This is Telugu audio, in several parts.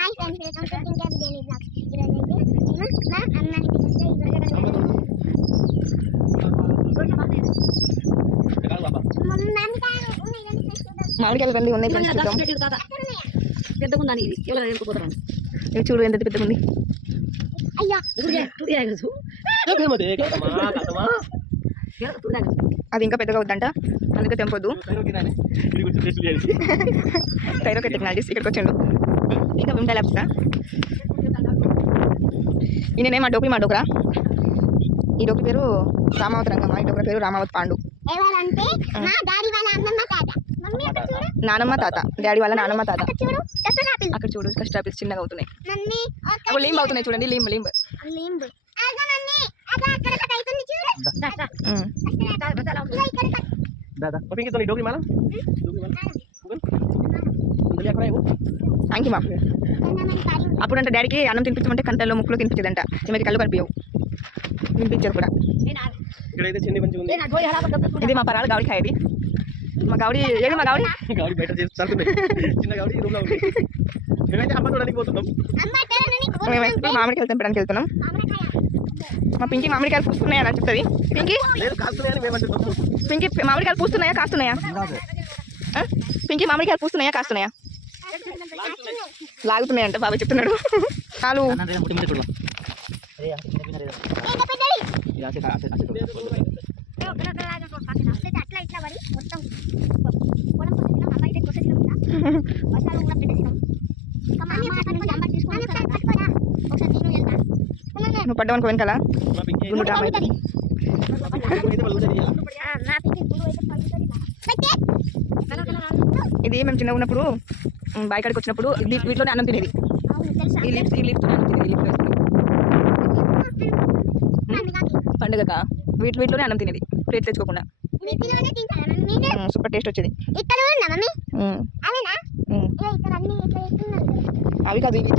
Hi friends, welcome to pink happy daily blogs. ఈరోజు అయితే మా అమ్మానికి మామిడికాయలు రండి ఉన్నాయి పెద్దగుందని ఇవి చూడు ఎంత పెద్దగా ఉంది. అది ఇంకా పెద్దగా అవుద్దంట, అందుకే తెంపొద్దు. థైరోకెట్ టెక్నాలజీస్ ఇక్కడికి వచ్చిండు. ఇంకా వింటా ల్యాబ్స్తా. ఈయననే మా డోక్రా. ఈ డోక్రి పేరు రామావత్ రంగమ్మ, ఈ డోక్ర పేరు రామావత్ పాండు. నానమ్మ తాత, డాడీ వాళ్ళ నానమ్మ తాత. అక్కడ చూడు కష్ట ఆపిల్స్ చిన్నగా అవుతున్నాయి. లింబ్ అవుతున్నాయి చూడండి, లింబ్ లింబ్ థ్యాంక్ యూ మా. అప్పుడంటే డాడీకి అన్నం తినిపించమంటే కంటల్లో ముక్కులో తినిపించదంట, ఈమెకి కళ్ళు కనిపించవు, వినిపించారు కూడా. ఇది మా పరాలు గావడి కాయది. మా గావడి ఏది, మా గావడి మామిడికాయలు తెంపడానికి వెళ్తున్నాం. మా పింకి మామిడికాయలు పూస్తున్నాయా అని చెప్తుంది. పింకి మామిడికాయలు పూస్తున్నాయా కాస్తున్నాయా? పింకి మామిడికాయలు పూస్తున్నాయా కాస్తున్నాయా? లాగుతున్నాయంట బాబాయ్ చెప్తున్నాడు. చాలు నువ్వు పడ్డావనుకో వెనకాల. ఇది మేము చిన్నగా ఉన్నప్పుడు బాయికాడికి వచ్చినప్పుడు వీటిలోనే అన్నం తినేది. ఈ లిఫ్ట్ పండుగ వీటిలోనే అన్నం తినేది, ప్లేట్ తెచ్చుకోకుండా. సూపర్ టేస్ట్ వచ్చేది. అవి కాదు, ఇవి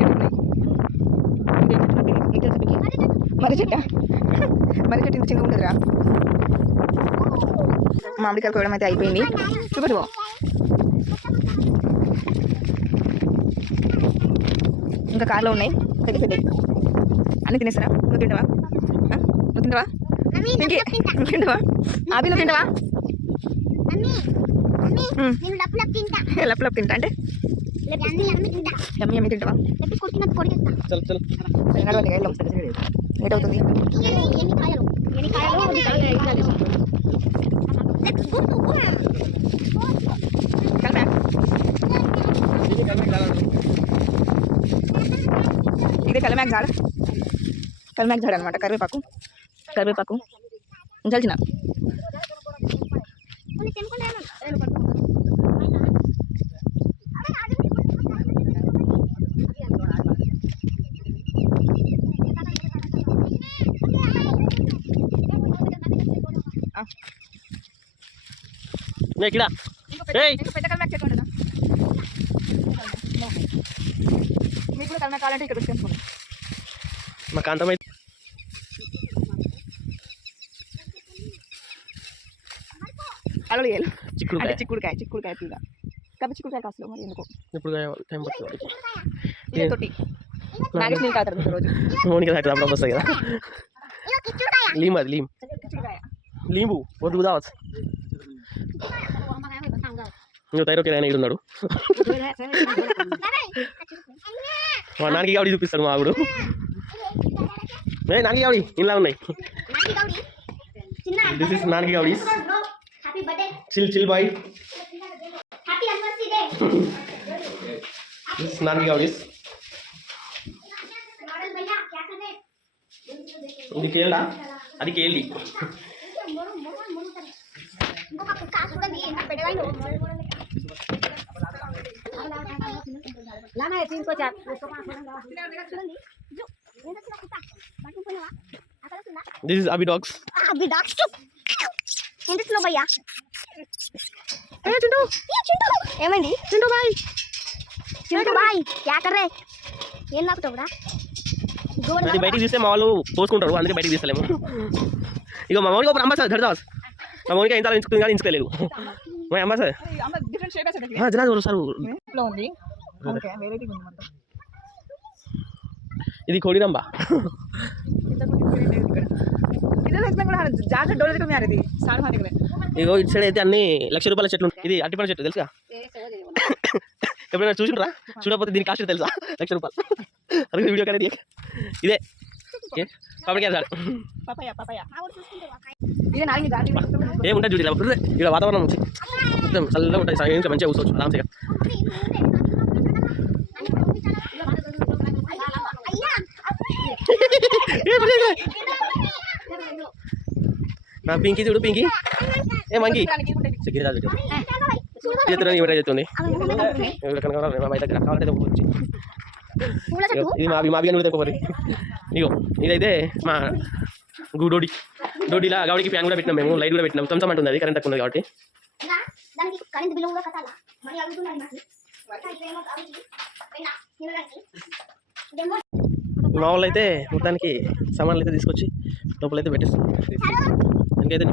మరి చెట్టు ఇంత చిన్నగా ఉంటుందిరా. మామిడికాయలు కోయడం అయితే అయిపోయింది. చూపదు ఇంకా కార్లో ఉన్నాయి పెద్ద పెద్దవి అన్నీ తినేస్తారా? నువ్వు తింటావా? నువ్వు తింటావా? నువ్వు తింటావా? అవి నువ్వు తింటావా? లప్ లప్ తింటా అంటే యమ్మి యమ్మి తింటావా? లేట్ అవుతుంది. ఇదే కలమ్యాక్ झाड అనమాట. కరివేపాకు చల్చిన పెద్ద కలమ్యాక్ చెట్టు ఉంటుందా? మీకు కూడా కలమ్యాక్ కావాలంటే ఇక్కడ వచ్చేసుకోండి. మా కాంతమై అలలు చిక్కుడుకాయ తీగ కాబట్టి చిక్కుడుకాయ కాస్త మరి ఎందుకు ఇప్పుడు తోటి నాగేష్ నీళ్ళు తాగుతారు రోజు. అప్పుడు వస్తాయి కదా. లీంబు వద్దు కావచ్చు. నువ్వు థైరోకెట్ ఆయన ఉన్నాడు. మా నాన్నకి కావడి చూపిస్తాడు మా ఆవిడు. నాన్నకి కావడి ఇలా ఉన్నాయి. దిస్ ఇస్ నాన్నకి కావడి. Chill boy. దిస్ ఇస్ నాన్నకి కావడి. ఇది కేరళ, అది కేరళి. This is Abhi dogs. ఎందుకు భయ్యా? ఏమైంది చింటూ బాయ్ క్యా కర్ రే? ఏం నాకుతావురా? అది బయటికి తీస్తే మా వాళ్ళు పోసుకుంటారు, అందుకే బయటికి తీస్తలేము. ఇక మా మౌనికి ఒక అమ్మ సార్ ధర్దాస్, మా మౌనికి ఎంత ఎంచుకుంది కానీ ఎంచుకోలేదు. మా అమ్మ సార్ జనాలు సార్ ఇది కోడిరంబ జాగ్రత్త డోర్ దగ్గర మీరు ఇది సార్ మా దగ్గర ఇగో ఇటు సైడ్ అయితే అన్ని ₹1,00,000 చెట్లు ఉంటాయి. ఇది అరటిపండు చెట్టు తెలుసా? ఎప్పుడైనా చూసిండ్రా? చూడకపోతే దీని కాస్ట్ తెలుసా? ₹1,00,000. అదే వీడియో కానీ ఇదే పప్పడికాయ సార్ పపాయ పపాయ మా ఊరు చూసుకుంటారు ఇది నాలుగు దాటి ఏముంటుంది చూడు ఇక్కడ వాతావరణం మంచి మొత్తం చల్లగా ఉంటుంది. సాయంత్రం మంచిగా కూర్చోవచ్చు ఆరామ్స్గా. నా పింకీ చూడు పింకీ ఏ మంకీ గిరిరాజు చేస్తుంది ఎవరైనా చేస్తుంది కనుక బయట కావాలంటే తెచ్చుకోవచ్చు. ఇది మా బియ్యం తెచ్చుకోవాలి. ఇగో ఇదైతే మా డోడీలా గౌడికి ఫ్యాన్ కూడా పెట్టినాం, మేము లైట్ కూడా పెట్టినాం. తొంతం అంటుంది, అది కరెంట్ తక్కువ ఉంది కాబట్టి. మా వాళ్ళు అయితే మొత్తానికి సామాన్లు అయితే తీసుకొచ్చి లోపలైతే పెట్టేస్తాం. ఇంకైతే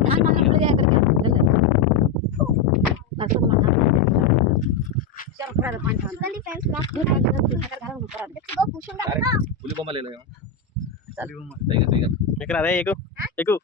ఎక్కడ అదే ఎక్కువ ఎక్కువ